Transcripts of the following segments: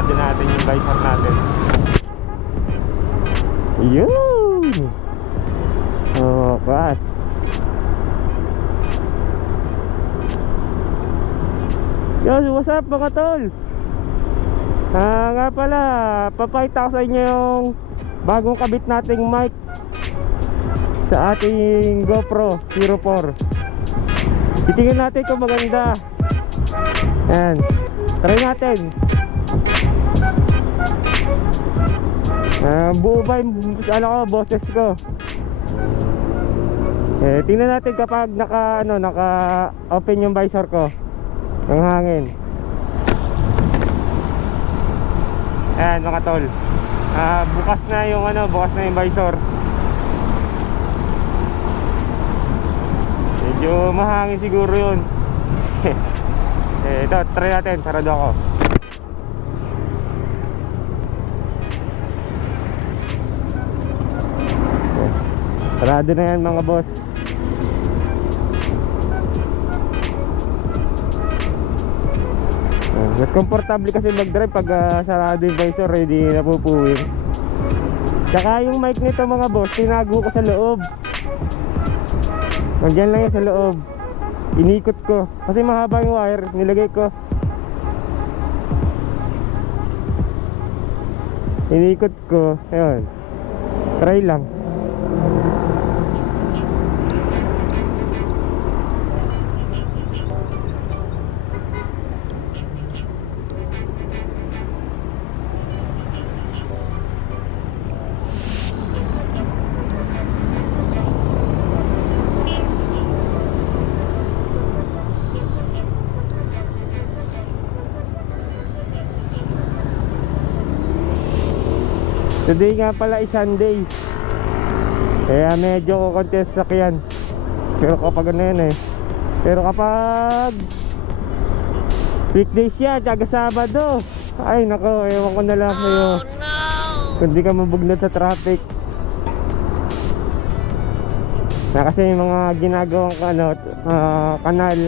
Sarado natin yung visor natin. Yun! Oh, fast. Yo, what's up mga tol? Nga pala, papakita ko sa inyo yung bagong kabit nating mic sa ating GoPro Hero 4. Titingnan natin kung maganda. Ayan, try natin. Buo ba yung boses ko? Tingnan natin kapag naka open yung visor ko ng hangin. Ayan mga tol, bukas na yung visor. Medyo mahangin siguro yun. Ito, try natin, sarado ako. Sarado na yan mga boss. Mas komportable kasi mag-drive pag sarado yung visor, ready na pupuwing. Tsaka yung mic nito mga boss, tinago ko sa loob. Nandiyan lang yan sa loob. Inikot ko kasi mahaba yung wire, nilagay ko. Inikot ko, ayun. Try lang. Today nga pala is Sunday, kaya medyo contest sakyan. Pero kapag pero kapag weekdays yan, tsaga Sabado, ay nako, ewan ko na lang sa'yo. Kung di ka mabugnot sa traffic. Kasi yung mga ginagawang kanal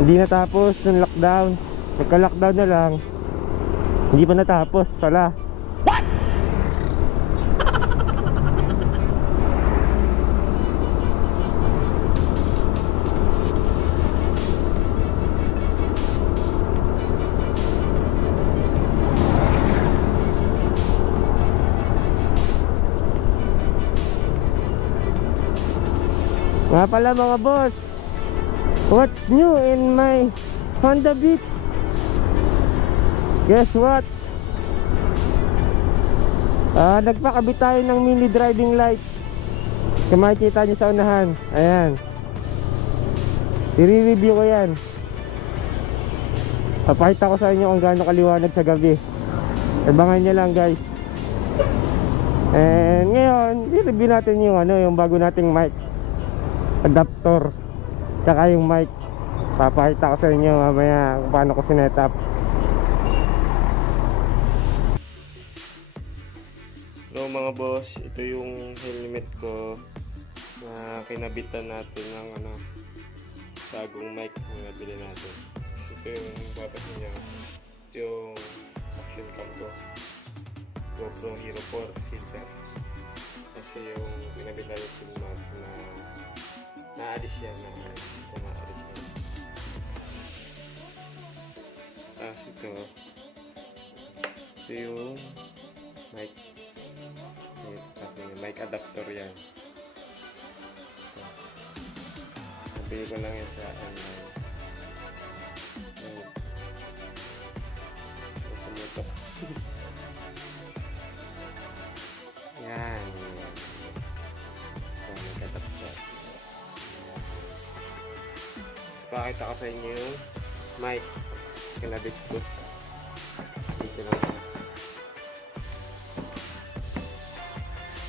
hindi natapos ng lockdown. Nagka-lockdown na lang, hindi pa natapos pala. Nga pala mga boss, what's new in my Honda Beat? Guess what? Nagpakabit tayo ng mini driving light. Kung makikita nyo sa unahan, ayan, i-review ko yan. Papakita ko sa inyo kung gaano kaliwanag sa gabi. Abangan nyo lang guys. And ngayon, i-review natin yung bago nating mic, adaptor, tsaka yung mic. Papakita ko sa inyo mamaya kung paano ko sinet-up. Hello mga boss, ito yung helmet ko na kinabitan natin ng bagong mic na nabili natin. Ito yung papasin niya, ito yung action cam ko, GoPro Hero 4 filter. Kasi yung kinabitan natin na naalis yan, ito yung mic, mic adaptor yan. Nabili ko lang yan sa online. Yan, mic adaptor. Pakita ko sa inyo yung mic kinabit ko dito lang.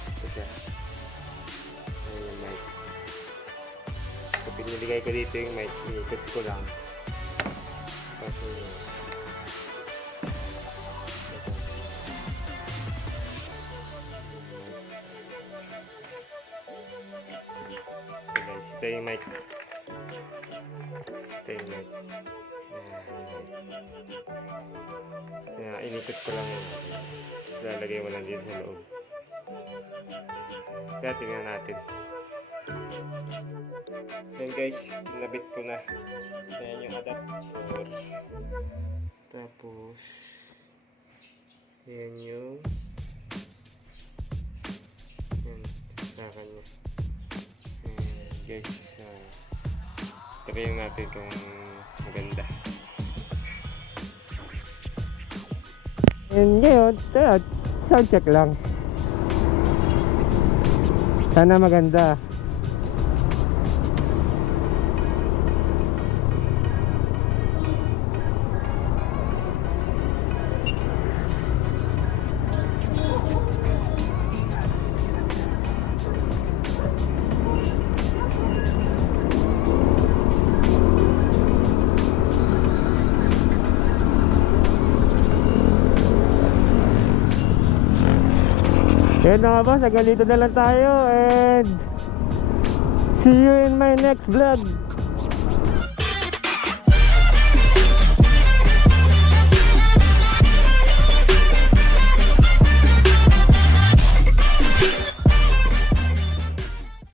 Ito siya, ayan yung mic. So piniligay ko dito yung mic, iikot ko lang kasi ito yung mic. Ito yung mic. Kaya inikot ko lang yun. Tapos lalagay mo lang dito sa loob. Kaya tingnan natin. Yan guys, kinabit ko na. Ayan yung adaptor. Tapos ayan yung yan, sa kanya. Ayan guys, try natin kung maganda. And ngayon, sound check lang. Sana maganda. Yan na nga boss, hanggang dito na lang tayo and see you in my next vlog.